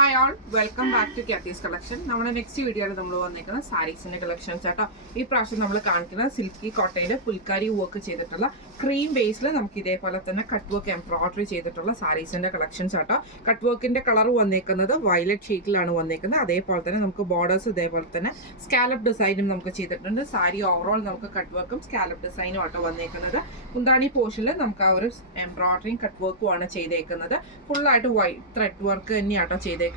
Hi all, welcome back to കാത്തീസ് collection. നമ്മുടെ next വീഡിയോയിൽ നമ്മൾ വന്നിരിക്കുന്ന സാരീസിന്റെ കളക്ഷൻസ് ആട്ടോ. ഈ പ്രാവശ്യം നമ്മൾ കാണിക്കുന്ന സിൽക്കി കോട്ടയിൽ ഫുൽക്കാരി വർക്ക് ചെയ്തിട്ടുള്ള ക്രീം ബേസിൽ നമുക്ക് ഇതേപോലെ തന്നെ കട്ട് വർക്ക് എംബ്രോയിഡറി ചെയ്തിട്ടുള്ള സാരീസിന്റെ കളക്ഷൻസ് ആട്ടോ. കട്ട് വർക്കിന്റെ കളർ വന്നേക്കുന്നത് വയലറ്റ് ഷീറ്റിലാണ് വന്നേക്കുന്നത്. അതേപോലെ തന്നെ നമുക്ക് ബോർഡേഴ്സ് ഇതേപോലെ തന്നെ സ്കാലപ്പ് ഡിസൈനും നമുക്ക് ചെയ്തിട്ടുണ്ട്. സാരി ഓവറോൾ നമുക്ക് കട്ട് വർക്കും സ്കാലപ്പ് ഡിസൈനും ആട്ടോ വന്നേക്കുന്നത്. മുന്താണി പോർഷനിൽ നമുക്ക് ആ ഒരു എംബ്രോയിഡറിയും കട്ട് വർക്കും ആണ് ചെയ്തേക്കുന്നത്. ഫുള്ളായിട്ട് വൈറ്റ് ത്രെഡ് വർക്ക് തന്നെയാട്ടോ ചെയ്തേക്കുന്നത്.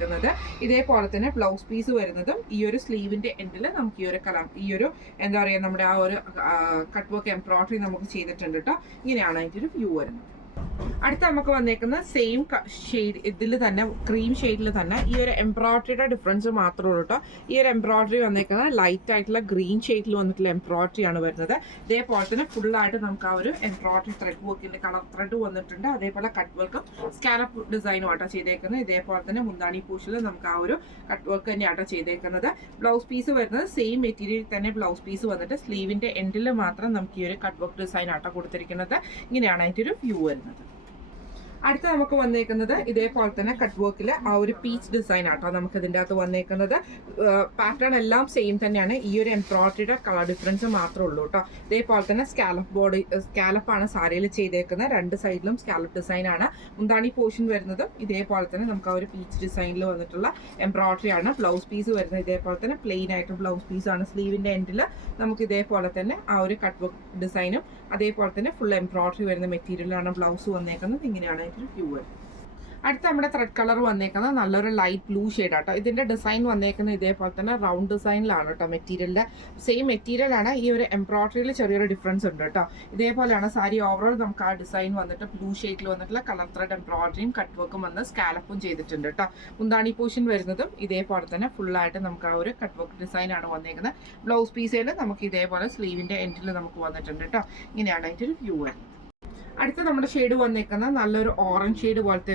ഇതേപോലെ തന്നെ ബ്ലൗസ് പീസ് വരുന്നതും ഈ ഒരു സ്ലീവിന്റെ എൻഡിൽ നമുക്ക് ഈ ഒരു ഈ ഒരു എന്താ പറയുക നമ്മുടെ ആ ഒരു കട്ട് വർക്ക് എംബ്രോയിഡറി നമുക്ക് ചെയ്തിട്ടുണ്ട് കേട്ടോ. ഇങ്ങനെയാണ് അതിൻ്റെ ഒരു വ്യൂ വരുന്നത്. അടുത്ത നമുക്ക് വന്നേക്കുന്ന സെയിം ഷെയ്ഡ് ഇതിൽ തന്നെ ക്രീം ഷെയ്ഡിൽ തന്നെ ഈ ഒരു എംബ്രോയിഡറിയുടെ ഡിഫറൻസ് മാത്രമേ ഉള്ളൂ കേട്ടോ. ഈ ഒരു എംബ്രോയിഡറി വന്നേക്കുന്നത് ലൈറ്റ് ആയിട്ടുള്ള ഗ്രീൻ ഷെയ്ഡിൽ വന്നിട്ടുള്ള എംബ്രോയിഡറി ആണ് വരുന്നത്. ഇതേപോലെ തന്നെ ഫുള്ളായിട്ട് നമുക്ക് ആ ഒരു എംബ്രോയിഡറി ത്രെഡ് വർക്കിന്റെ കളർ ത്രെഡ് വന്നിട്ടുണ്ട്. അതേപോലെ കട്ട് വർക്കും സ്കാലപ്പ് ഡിസൈനും ആട്ടോ ചെയ്തേക്കുന്നത്. ഇതേപോലെ തന്നെ മുന്താണി പൂഷിൽ നമുക്ക് ആ ഒരു കട്ട് വർക്ക് തന്നെയാട്ടോ ചെയ്തേക്കുന്നത്. ബ്ലൗസ് പീസ് വരുന്നത് സെയിം മെറ്റീരിയൽ തന്നെ ബ്ലൗസ് പീസ് വന്നിട്ട് സ്ലീവിന്റെ എൻഡിൽ മാത്രം നമുക്ക് ഈ ഒരു കട്ട് വർക്ക് ഡിസൈൻ ആട്ടോ കൊടുത്തിരിക്കുന്നത്. ഇങ്ങനെയാണ് അതിൻ്റെ ഒരു വ്യൂ വരുന്നത്. അടുത്ത നമുക്ക് വന്നേക്കുന്നത് ഇതേപോലെ തന്നെ കട്ട് വർക്കിൽ ആ ഒരു പീച്ച് ഡിസൈൻ ആട്ടോ നമുക്ക് ഇതിൻ്റെ അകത്ത് വന്നേക്കുന്നത്. പാറ്റേൺ എല്ലാം സെയിം തന്നെയാണ്. ഈ ഒരു എംബ്രോയിഡറിയുടെ കളർ ഡിഫറൻസ് മാത്രമേ ഉള്ളൂ കേട്ടോ. ഇതേപോലെ തന്നെ സ്കാലപ്പാണ് സാരിയിൽ ചെയ്തേക്കുന്നത്. രണ്ട് സൈഡിലും സ്കാലപ്പ് ഡിസൈൻ ആണ്. മുന്താണി പോർഷൻ വരുന്നതും ഇതേപോലെ തന്നെ നമുക്ക് ആ ഒരു പീച്ച് ഡിസൈനിൽ വന്നിട്ടുള്ള എംബ്രോയിഡറി ആണ്. ബ്ലൗസ് പീസ് വരുന്നത് ഇതേപോലെ തന്നെ പ്ലെയിൻ ആയിട്ട് ബ്ലൗസ് പീസാണ്. സ്ലീവിൻ്റെ എൻഡിൽ നമുക്ക് ഇതേപോലെ തന്നെ ആ ഒരു കട്ട് വർക്ക് ഡിസൈനും അതേപോലെ തന്നെ ഫുൾ എംബ്രോയിഡറി വരുന്ന മെറ്റീരിയലാണ് ബ്ലൗസ് വന്നേക്കുന്നത്. ഇങ്ങനെയാണ് വ്യൂ. അടുത്ത നമ്മുടെ ത്രെഡ് കളർ വന്നേക്കുന്നത് നല്ലൊരു ലൈറ്റ് ബ്ലൂ ഷെയ്ഡ് ആട്ടോ. ഇതിന്റെ ഡിസൈൻ വന്നേക്കുന്നത് ഇതേപോലെ തന്നെ റൗണ്ട് ഡിസൈനിലാണ് കേട്ടോ. മെറ്റീരിയലിന്റെ സെയിം മെറ്റീരിയൽ ആണ്. ഈ ഒരു എംബ്രോയിഡറിയിൽ ചെറിയൊരു ഡിഫറൻസ് ഉണ്ട് കേട്ടോ. ഇതേപോലെയാണ് സാരി ഓവറോൾ നമുക്ക് ആ ഡിസൈൻ വന്നിട്ട് ബ്ലൂ ഷെയ്ഡിൽ വന്നിട്ടുള്ള കളർ ത്രെഡ് എംബ്രോയിഡറിയും കട്ട് വർക്കും വന്ന് സ്കാലപ്പും ചെയ്തിട്ടുണ്ട് കേട്ടോ. മുന്താണി പോർഷൻ വരുന്നതും ഇതേപോലെ തന്നെ ഫുള്ളായിട്ട് നമുക്ക് ആ ഒരു കട്ട് വർക്ക് ഡിസൈൻ ആണ് വന്നേക്കുന്നത്. ബ്ലൗസ് പീസിൽ നമുക്ക് ഇതേപോലെ സ്ലീവിന്റെ എൻഡിൽ നമുക്ക് വന്നിട്ടുണ്ട് കേട്ടോ. ഇങ്ങനെയാണ് അതിൻ്റെ ഒരു വ്യൂ വരുന്നത്. അടുത്ത നമ്മുടെ ഷെയ്ഡ് വന്നേക്കുന്നത് നല്ലൊരു ഓറഞ്ച് ഷെയ്ഡ് പോലത്തെ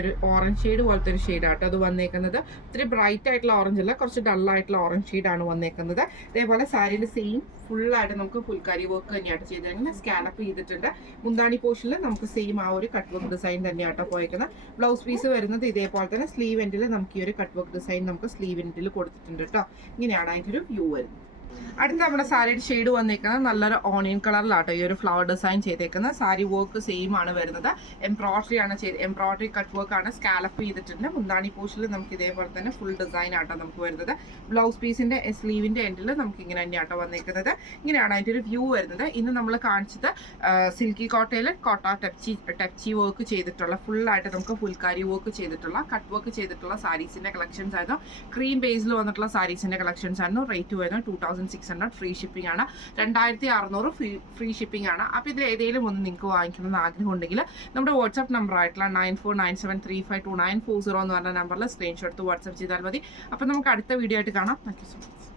ഒരു ഷെയ്ഡാട്ടോ. അത് വന്നേക്കുന്നത് ഇത്തിരി ബ്രൈറ്റ് ആയിട്ടുള്ള ഓറഞ്ച് അല്ല, കുറച്ച് ഡള്ളായിട്ടുള്ള ഓറഞ്ച് ഷെയ്ഡാണ് വന്നേക്കുന്നത്. ഇതേപോലെ സാരിയിൽ സെയിം ഫുള്ളായിട്ട് നമുക്ക് ഫുൾക്കാരി വർക്ക് തന്നെയായിട്ട് ചെയ്തിരിക്കുന്നത്. സ്കാലപ്പ് ചെയ്തിട്ടുണ്ട്. മുന്താണി പോർഷനിൽ നമുക്ക് സെയിം ആ ഒരു കട്ട് വർക്ക് ഡിസൈൻ തന്നെയാട്ടോ പോയിരിക്കുന്നത്. ബ്ലൗസ് പീസ് വരുന്നത് ഇതേപോലെ തന്നെ സ്ലീവ് എൻഡിൽ നമുക്ക് ഈ ഒരു കട്ട് വർക്ക് ഡിസൈൻ നമുക്ക് സ്ലീവ് എൻഡിൽ കൊടുത്തിട്ടുണ്ട് കേട്ടോ. ഇങ്ങനെയാണ് അതിൻ്റെ ഒരു വ്യൂ വരുന്നത്. അടുത്ത നമ്മുടെ സാരിയുടെ ഷെയ്ഡ് വന്നേക്കുന്നത് നല്ലൊരു ഓണിയൻ കളറിലാട്ടോ ഈ ഒരു ഫ്ലവർ ഡിസൈൻ ചെയ്തേക്കുന്നത്. സാരി വർക്ക് സെയിം ആണ് വരുന്നത്. എംബ്രോയിഡറി കട്ട് വർക്ക് ആണ്. സ്കാലപ്പ് ചെയ്തിട്ടുണ്ട്. മുന്താണി പോർഷനിൽ നമുക്ക് ഇതേപോലെ തന്നെ ഫുൾ ഡിസൈൻ ആട്ടോ നമുക്ക് വരുന്നത്. ബ്ലൗസ് പീസിന്റെ സ്ലീവിന്റെ എൻഡിൽ നമുക്ക് ഇങ്ങനെ തന്നെയാട്ടോ വന്നേക്കുന്നത്. ഇങ്ങനെയാണ് അതിൻ്റെ ഒരു വ്യൂ വരുന്നത്. ഇന്ന് നമ്മൾ കാണിച്ചത് സിൽക്കി കോട്ടയിൽ ടപ്ചി വർക്ക് ചെയ്തിട്ടുള്ള ഫുള്ളായിട്ട് നമുക്ക് ഫുൽക്കാരി വർക്ക് ചെയ്തിട്ടുള്ള കട്ട് വർക്ക് ചെയ്തിട്ടുള്ള സാരീസിന്റെ കളക്ഷൻസ് ആയിരുന്നു. ക്രീം ബേസിൽ വന്നിട്ടുള്ള സാരീസിന്റെ കളക്ഷൻസ് ആയിരുന്നു. റേറ്റ് വരുന്നത് 2600 ഫ്രീ ഷിപ്പിംഗ് ആണ്. 2600 ഫ്രീ ഷിപ്പിംഗ് ആണ്. അപ്പോൾ ഇതിൽ ഏതെങ്കിലും ഒന്ന് നിങ്ങൾക്ക് വാങ്ങിക്കണമെന്ന് ആഗ്രഹം ഉണ്ടെങ്കിൽ നമ്മുടെ വാട്സ്ആപ്പ് നമ്പർ ആയിട്ടുള്ള 9497352940 എന്ന് പറഞ്ഞ നമ്പറിൽ സ്ക്രീൻഷോട്ട് വാട്സ്ആപ്പ് ചെയ്താൽ മതി. അപ്പോൾ നമുക്ക് അടുത്ത വീഡിയോ ആയിട്ട് കാണാം. Thank you so much.